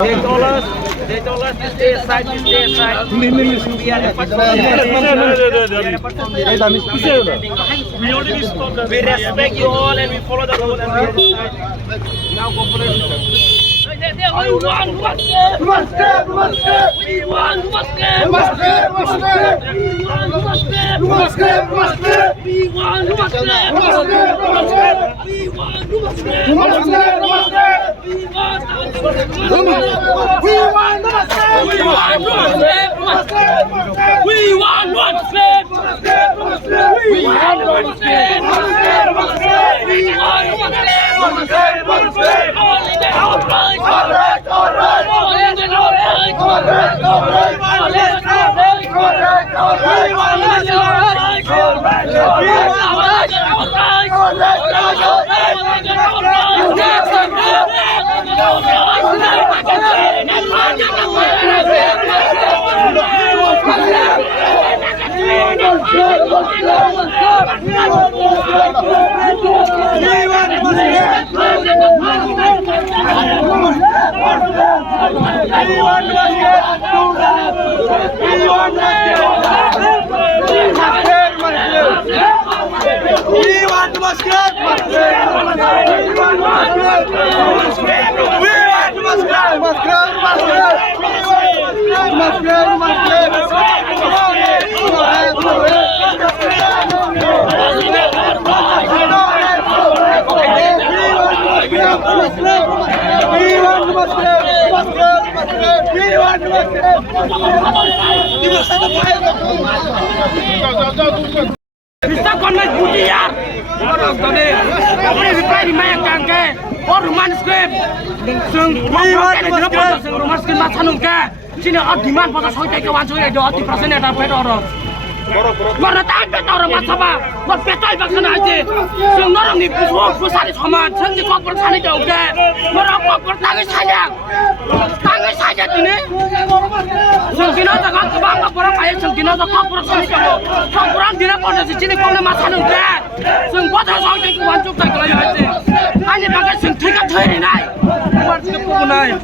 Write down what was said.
They told us to stay aside, to stay aside. We are the first We already stopped them. We respect you all and we follow the rule and we are aside. Now go for it. We want Muslim! Muslim! Muslim! We want Muslim! Muslim! Muslim! We want Muslim! Muslim! Muslim! We want Muslim! Muslim! Muslim! We want Muslim! Muslim! Muslim! We want We want Muslim! We want Muslim! We want Muslim! We want Muslim! We want Muslim! Only the outrage! Correct! Correct! Only the outrage! Correct! Correct! Only the outrage! Correct! Correct! We want the outrage! Correct! We want the outrage! Correct! Bisa konmen budiar. Orang tadi, orang reply di mana kangke? Orang rumah skrip. Sung, rumah skrip macam nungke. Sini orang demand pada soal teka wanjung ada 80% ada bed orang. Mana tak ada orang macam apa? Buat betul bangsa aja. Sung orang ni besar di sama. Sung di kau bersama jauh ke. Orang kau bertangis saja. Tangis saja ini. Sung kena jangan kebang orang kaya. Sung kena jangan kau bersama jauh. Kau orang dia pada sini kau ni macam nungke. Sung pada soal teka wanjung tak kaya aja. Hanya bagai sung tiga hari ni. Buat sekolah ni.